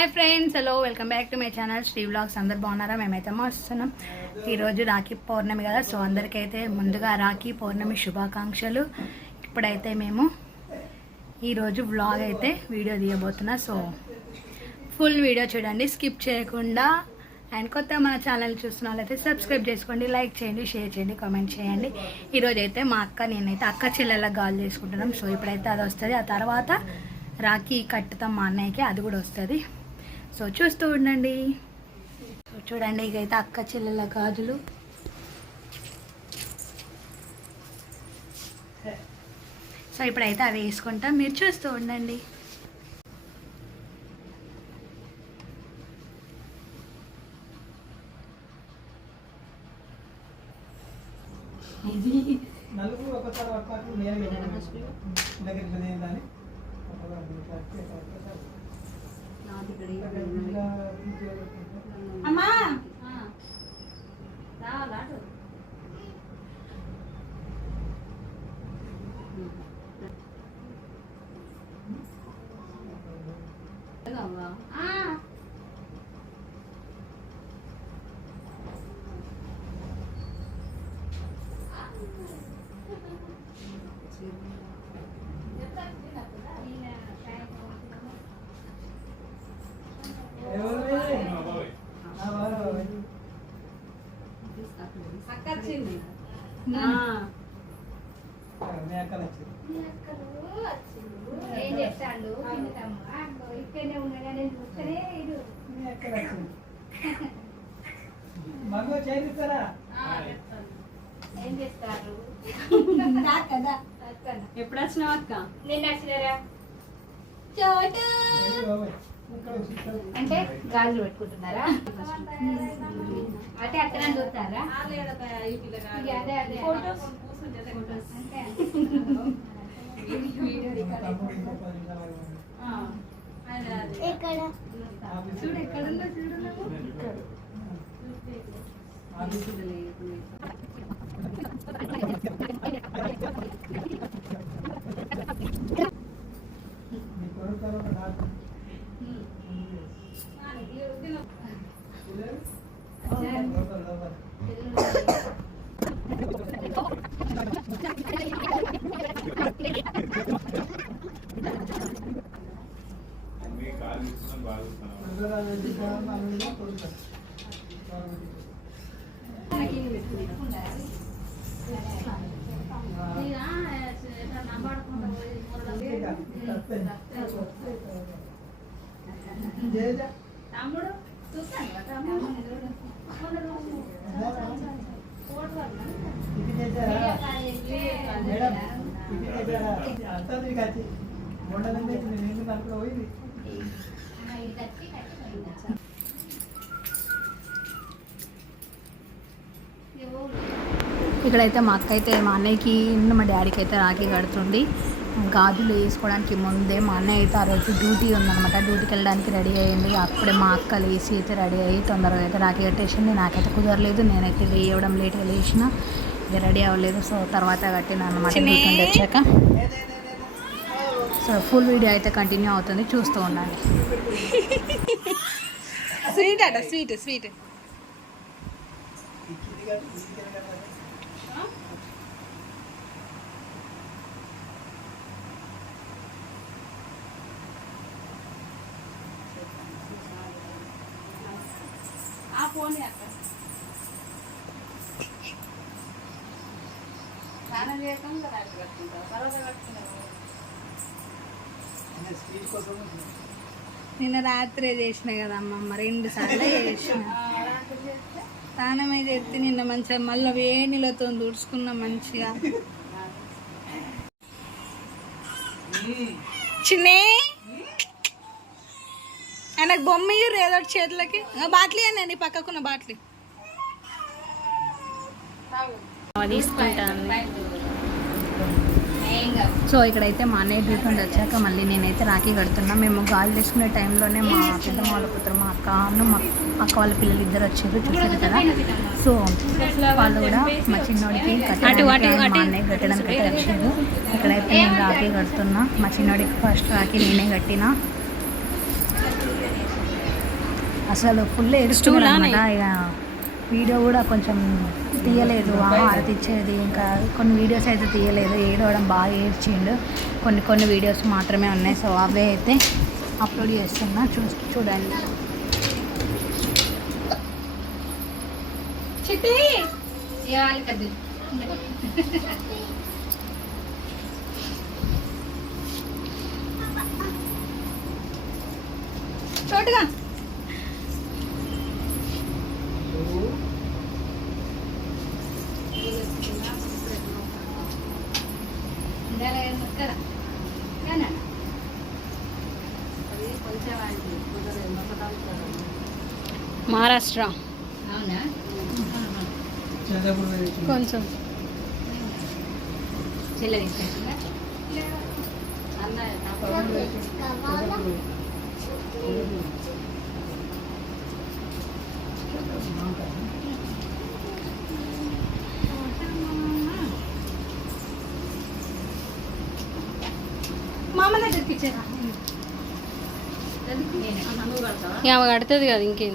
Hi friends hello welcome back to my channel Sri vlogs అందరు బాగున్నారా? మేమైతే వస్తున్నాం. ఈరోజు రాఖీ పౌర్ణమి కదా సో అందరికైతే ముందుగా రాఖీ పౌర్ణమి శుభాకాంక్షలు. ఇప్పుడైతే మేము ఈరోజు వ్లాగ్ అయితే వీడియో తీయబోతున్నా. సో ఫుల్ వీడియో చూడండి స్కిప్ చేయకుండా. అండ్ కొత్త మన ఛానల్ చూస్తున్న వాళ్ళైతే సబ్స్క్రైబ్ చేసుకోండి లైక్ చేయండి షేర్ చేయండి కామెంట్ చేయండి. ఈరోజు అయితే మా అక్క నేనైతే అక్క చెల్లెళ్ళకి గాలు చేసుకుంటున్నాం. సో ఇప్పుడైతే అది వస్తుంది. ఆ తర్వాత రాఖీ కట్టుతాం మా అన్నయ్యకి అది కూడా వస్తుంది. సో చూస్తూ ఉండండి. సో చూడండి ఇక అయితే అక్క చెల్లెల గాజులు. సో ఇప్పుడైతే అవి వేసుకుంటాం. మీరు చూస్తూ ఉండండి. నలుగురు ఒకసారి ఒకసారి నేను దగ్గరికి దాన్ని. అమ్మా! మీ అక్కలు వచ్చింది ఏం చేస్తాడు ఇక్కడనే ఉన్నాగా నేను చూస్తేనే ఇడు మీ అక్కలు వచ్చింది మగ చేయిస్తారా ఏం చేస్తారు? కదా అక్కన ఎప్పుడు వచ్చినావు అక్క నిన్న వచ్చినారా చోటు ఇక్కడ వచ్చిస్తారు అంటే గాజులు పెట్టుకుంటున్నారా? అంటే అక్కడ చూస్తారా? ఇక అదే అదే. ఫోటోస్. అంటే చూడు ఎక్కడుందో చూడు. తమ్ముడు చూస్తాను పోయింది ఇక్కడైతే మా అక్క అయితే మా అన్నయ్యకి మా డాడీకి అయితే రాఖీ కడుతుంది. గాజులు వేసుకోవడానికి ముందే మా అన్నయ్య అయితే ఆ రోజు డ్యూటీ ఉందన్నమాట. డ్యూటీకి వెళ్ళడానికి రెడీ అయ్యింది. అప్పుడే మా అక్క లేచి అయితే రెడీ అయ్యి తొందరగా అయితే రాఖీ కట్టేసింది. నాకైతే కుదరలేదు. నేనైతే లేవడం లేట్గా లేచిన ఇక రెడీ అవ్వలేదు. సో తర్వాత కట్టిన అనమాట డ్యూటీ వచ్చాక. సో ఫుల్ వీడియో అయితే కంటిన్యూ అవుతుంది. చూస్తూ ఉండండి. స్వీట్ అట స్వీట్ స్వీట్. ఫోన్ స్నానం చేయకుండా రాత్రి కట్టుకుంటావు తర్వాత కట్టుకున్నావు నిన్న రాత్రే చేసిన కదమ్మ మరి రెండు సార్లు చేసిన. స్నానం అయితే ఎత్తి నిన్న మంచిగా మళ్ళీ వేణిలతో తుడుచుకున్నా మంచిగా. చిన్నే! ఆయనకు బొమ్మ ఇయ్యరు ఏదో చేతులకి బాట్లీ అండి పక్కకున్న బాట్లీ. తీసుకుంటాను. సో ఇక్కడైతే మా అన్నయ్య డ్యూటీ వచ్చాక మళ్ళీ నేనైతే రాఖీ కడుతున్నా. మేము గాలి చేసుకునే టైంలోనే మా పెద్ద వాళ్ళ కూతురు మా అక్క అన్న మా అక్క వాళ్ళ పిల్లలు ఇద్దరు వచ్చారు చూసారు కదా. సో వాళ్ళు కూడా మా చిన్నోడికి అన్నయ్య కట్టడానికి వచ్చారు. ఇక్కడైతే నేను రాఖీ కడుతున్నా. మా చిన్నోడికి ఫస్ట్ రాఖీ నేనే కట్టినా. అసలు ఫుల్ ఇక వీడియో కూడా కొంచెం తీయలేదు. ఆ హారతి ఇచ్చేది ఇంకా కొన్ని వీడియోస్ అయితే తీయలేదు. ఏడవడం బాగా ఏడ్చిండు. కొన్ని కొన్ని వీడియోస్ మాత్రమే ఉన్నాయి. సో అవే అయితే అప్లోడ్ చేస్తున్నా. చూ చూడండి. చోటుగా. మహారాష్ట్ర. కొంచెం. మామ దగ్గరికి ఇచ్చేదా ఆమె కడుతుంది కదా ఇంకేం.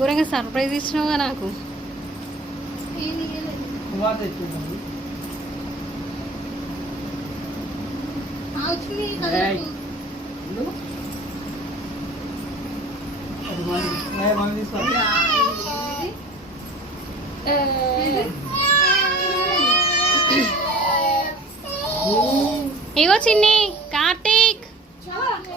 ఘోరంగా సర్ప్రైజ్ ఇచ్చినావుగా నాకు. కుమార్తె ఇచ్చిందండి ఏయ్. ఇల్లు? అది బాగుంది. ఏ, బాగుంది తీసుకో. ఇగో చిన్ని కార్తీక్ ఓకే.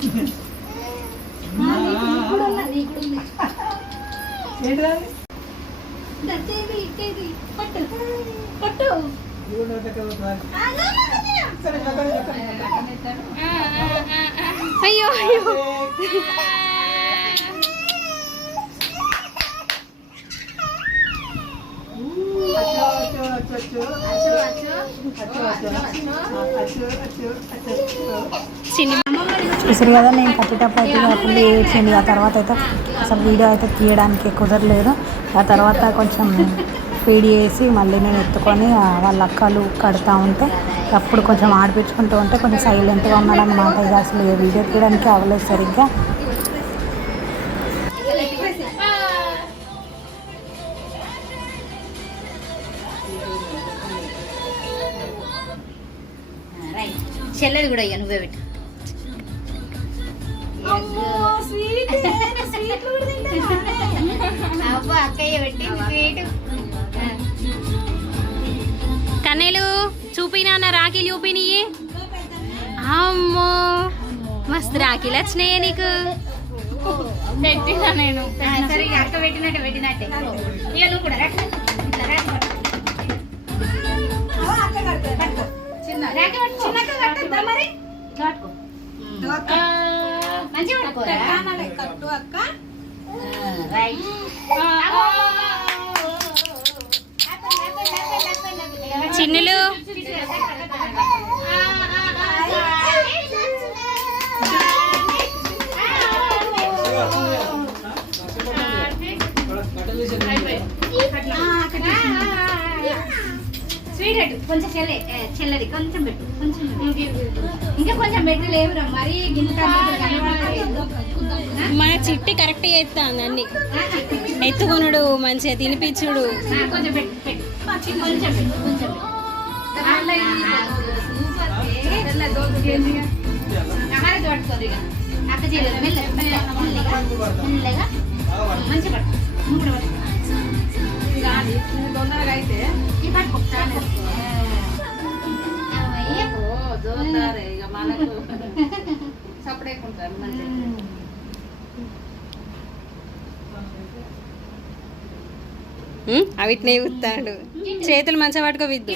అయ్యో అయ్యో అచ్చో, ఇసరి చూసారు కదా నేను కట్టేటప్పుడు అయితే ఇక ఏడ్చండి ఆ తర్వాత అయితే అసలు వీడియో అయితే తీయడానికి కుదరలేదు. ఆ తర్వాత కొంచెం ఫీడ్ చేసి మళ్ళీ నేను ఎత్తుకొని వాళ్ళ అక్కలు కడతా ఉంటే అప్పుడు కొంచెం ఆడిపించుకుంటూ ఉంటే కొంచెం సైలెంట్గా ఉన్నాడనమాట ఇక అసలు ఏ వీడియో తీయడానికి అవ్వలేదు సరిగ్గా. చెల్లెది కూడా ఇయ్య నువ్వే పెట్టు. అబ్బా అక్కయ్య పెట్టింది స్వీట్ కన్నెలు చూపినా నా రాఖీలు చూపినియి అమ్మో మస్తు రాఖీలు వచ్చినాయే నీకు. పెట్టినా నేను. సరే అక్క పెట్టినట్టే పెట్టినట్టే. ఇక నువ్వు కూడా. చిన్న అక్క కట్టొద్దా మరి. మంచిగా ఆ, రైట్ చిన్నులు. స్వీట్ కొంచెం చెల్లె చెల్లది కొంచెం పెట్టు కొంచెం ఇంకా కొంచెం పెట్టు లేవురా మరీ గింత మన చిట్టి కరెక్ట్ చేస్తాను అన్ని. ఎత్తుకొనుడు మంచిగా తినిపించుడు. కొంచెం పెట్టు పెట్టు కొంచెం పెట్టు కొంచెం పెట్టు అట్లా ఇది వెళ్ళ దోశ కేజీగా ఆహారం పట్టుకోదు ఇక అక్క చేయలేదు మెల్ల మెల్ల మెల్లగా మెల్లగా మంచిగా పట్టు నువ్వు కూడా పట్టు. ఇది కాదు నువ్వు తొందరగా అయితే ఇది పట్టుకో చాలు వేసుకో. అయ్యో. ఓ జోరుదారే ఇక మనకు సపడేకుంటారు మంచిగా ఉమ్, అవిటినే చూస్తాడు చేతులు మంచిగా పట్టుకో విద్దు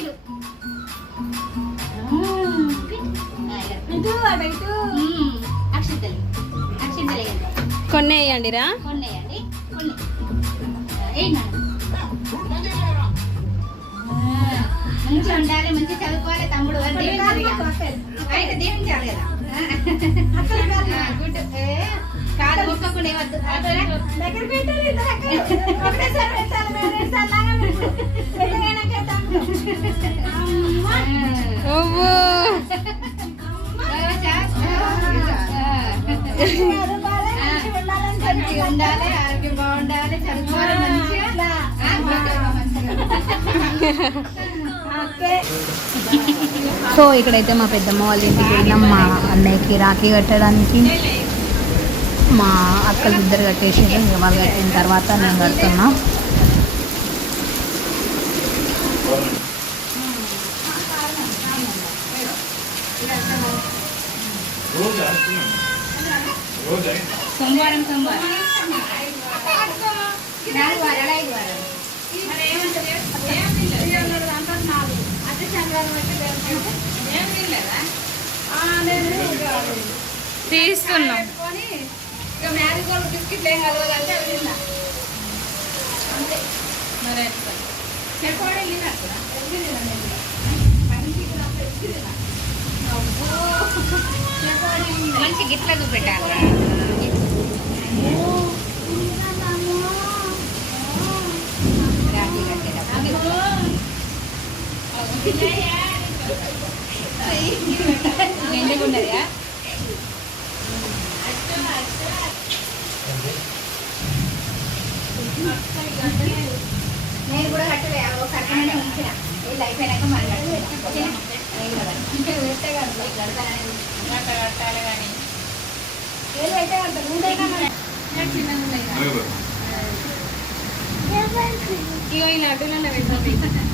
కొన్ని వేయండి రా. మంచిగా ఉండాలి మంచిగా చదువుకోవాలి తమ్ముడు. అయితే కదా. గుడ్. కాదు ఒక్కకుండా ఏమద్దు. దగ్గర పెట్టాలి ఒకటేసారి పెట్టాలి మేము రెండు సార్లు పెళ్ళైనాక తమ్ముడు. ఓవ్వో. మంచిగా ఉండాలి ఆరోగ్యం బాగుండాలి చదువుకోవాలి మంచిగా. ఆ, ఓకే సో ఇక్కడైతే మా పెద్దమ్మ వాళ్ళ ఇంటికి వెళ్ళినాం. మా అన్నయ్యకి రాఖీ కట్టడానికి. మా అక్కలు ఇద్దరు కట్టేసారు ఇంకా వాళ్ళు కట్టిన తర్వాత నేను కడుతున్నా. సోమవారం సోమవారం. నాలుగు వారాలు ఐదు వారాలు తీస్తున్నాం ఇక మ్యారేజ్ వాళ్ళు బిస్కెట్లు ఏం కలవాలంటే అవి తిన్నా. అంతే. మరి ఎట్లా? చెప్పాడు వెళ్ళినట్టు మంచి గిట్ల చూపెట్టాలి నిండుగున్నదా నేను కూడా కట్టలే ఒక కట్టమని ఉంచిన వీళ్ళు అయిపోయినాక మళ్ళీ కట్టుకుంటా. నేను కూడా కట్టను. వేస్తే కడతా. గట్ట కట్టాలి కానీ వీళ్ళు అయితే కడతారు. నువ్వైనా మరి. ఇగో ఈ లడ్డూలలో పెట్టండి అచ్చో అచ్చో అచ్చో ఓ చిన్నక్క చిన్నక్క వీడియో ఇస్తాను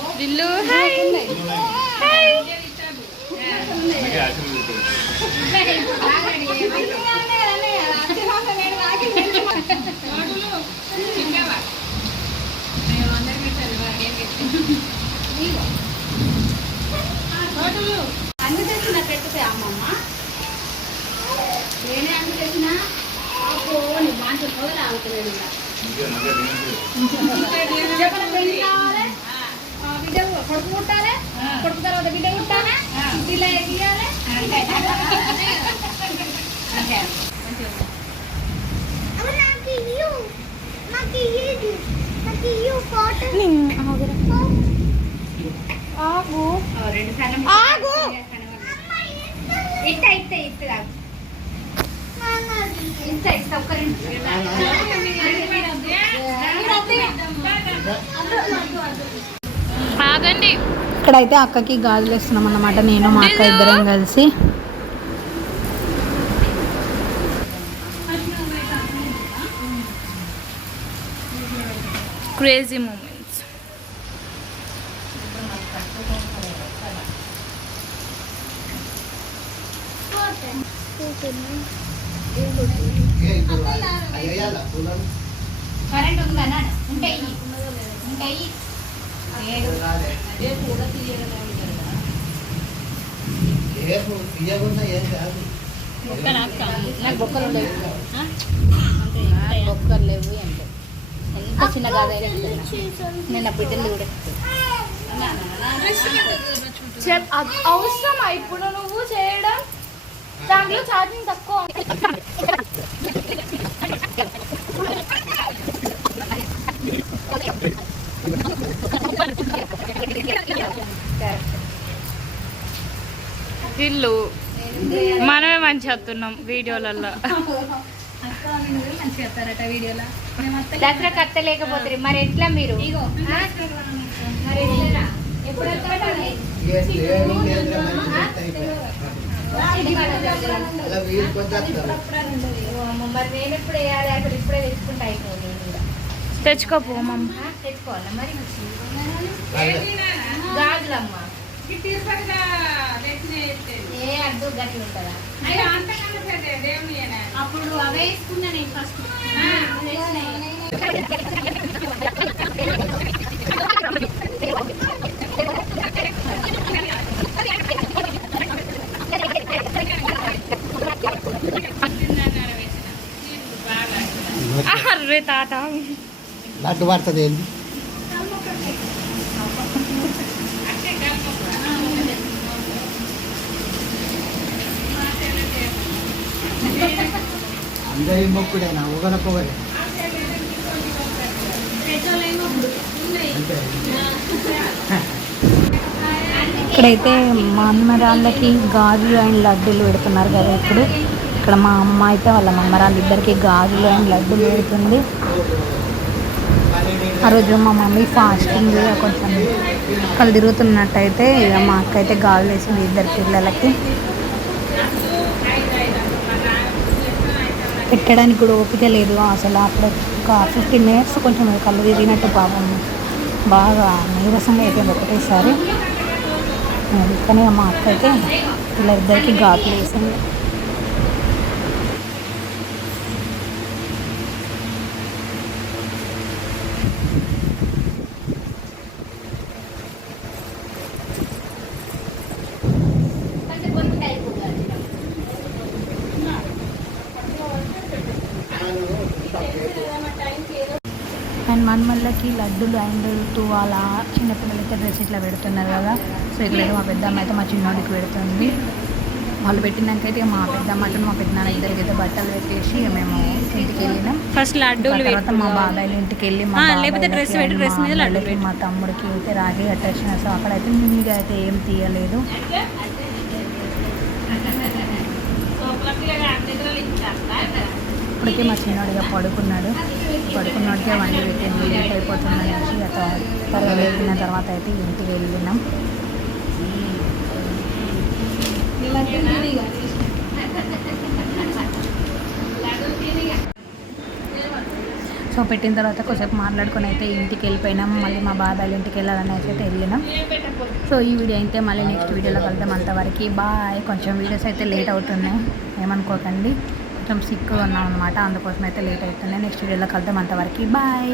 దిల్లు దిల్లు హాయ్ అందుకే ఆశీర్వదిస్తుంది అన్ని తెచ్చిన పెట్టుతే అమ్మమ్మ నేనే అన్ని తెచ్చిన అబ్బో నీ మాంచి మొదలు ఆగుతలేదు ఇంకా. ఇంకా మధ్య నిమిత్తం చెప్పన పెళ్ళి కావాలి ఆ, బిడ్డ కొడుకు పుట్టాలి కొడుకు తర్వాత బిడ్డ పుట్టాలి ఇలా ఎగియాలి ఆగు రెండు సార్లు ఆగు. ఇట్ట ఇట్ట ఇట్ట కాదు. ఇట్ట ఇట్ట ఒక్క రెండు ఆగండి ఇక్కడైతే అక్కకి గాజులు వేస్తున్నాం అన్నమాట నేను మా అక్క ఇద్దరం కలిసి రేపు తీయకుండా ఏం కాదు బొక్కలు అక్క నాకు బొక్కలు ఆ? బొక్కలు లేవు అంటే. ఎంత చిన్న కాదైనా నేను బిడ్డలు కూడా చెప్ అ- అవసరమా? ఇప్పుడు నువ్వు చేయడం? దాంట్లో ఛార్జింగ్ తక్కువ ఇల్లు. మనమే మంచి వస్తున్నాం వీడియోలలో మంచిగా వస్తారట వీడియోలో. దసరా కత్త లేకపోతే మరి ఎట్లా మీరు. తెచ్చుకోపో తెచ్చుకోవాలా? మరి గాజులమ్మా. ఏ అడ్డు గట్ల ఉంటుందా? అప్పుడు అవే నేను ఫస్ట్ అర్రే తాత లడ్డు పడుతుంది ఏంది అందరి మొక్కుడైనా ఒకరికొకరు ఇక్కడైతే మా అమ్మరాళ్ళకి గాజులు అండ్ లడ్డూలు పెడుతున్నారు కదా ఇప్పుడు. ఇక్కడ మా అమ్మ అయితే వాళ్ళ మమ్మరాళ్ళు ఇద్దరికి గాజులు అండ్ లడ్డూలు పెడుతుంది. ఆ రోజు మా మమ్మీ ఫాస్టింగ్ కొంచెం కళ్ళు తిరుగుతున్నట్టయితే ఇక మా అక్క అయితే గాజులు వేసింది ఇద్దరు పిల్లలకి. పెట్టడానికి కూడా ఓపిక లేదు అసలు. అప్పుడు ఒక ఫిఫ్టీన్ మినిట్స్ కొంచెం కళ్ళు తిరిగినట్టు పాపం. బాగా నీరసంగా అయిపోయింది ఒకటేసారి. కానీ మా అక్క అయితే వీళ్ళిద్దరికి ఘాట్లు వేసింది. అండ్ మనమల్లకి లడ్డులు అండ్ తువాల చిన్నపిల్లలకి డ్రెస్ ఇట్లా పెడుతున్నారు కదా. సో ఇక్కడైతే మా పెద్దమ్మ అయితే మా చిన్నోడికి పెడుతుంది. వాళ్ళు పెట్టినాకైతే మా పెద్దమ్మకి మా పెద్దనాన్న ఇద్దరికి అయితే బట్టలు పెట్టేసి మేము ఇంటికి వెళ్ళినాం ఫస్ట్ లడ్డూలు తర్వాత మా బాబాయ్ ఇంటికి వెళ్ళి మా లేకపోతే dress పెట్టి మా మీద లడ్డు అన్నలకి, మా తమ్ముడికి అయితే రాఖీ కట్టేసిన. సో అక్కడైతే నీట్గా అయితే ఏం తీయలేదు. ఇప్పటికే మా చిన్నోడిగా పడుకున్నాడు. పడుకున్నోడికే వండి పెట్టింది. లేట్ అయిపోతుంది అనేసి త్వరగా వెళ్ళిన తర్వాత అయితే ఇంటికి వెళ్ళినాం. సో పెట్టిన తర్వాత కొంచెంసేపు మాట్లాడుకొని అయితే ఇంటికి వెళ్ళిపోయినాం. మళ్ళీ మా బాబాయ్ ఇంటికి వెళ్ళాలని అయితే వెళ్ళినాం. సో ఈ వీడియో అయితే మళ్ళీ నెక్స్ట్ వీడియోలో కలుద్దాం అంతవరకు. బాయ్. కొంచెం వీడియోస్ అయితే లేట్ అవుతున్నాయి. ఏమనుకోకండి. కొంచెం సిక్గా ఉన్నాం అనమాట అందుకోసం అయితే లేట్ అవుతుంది. నెక్స్ట్ వీడియోలో కలుద్దాం అంతవరకు. బాయ్.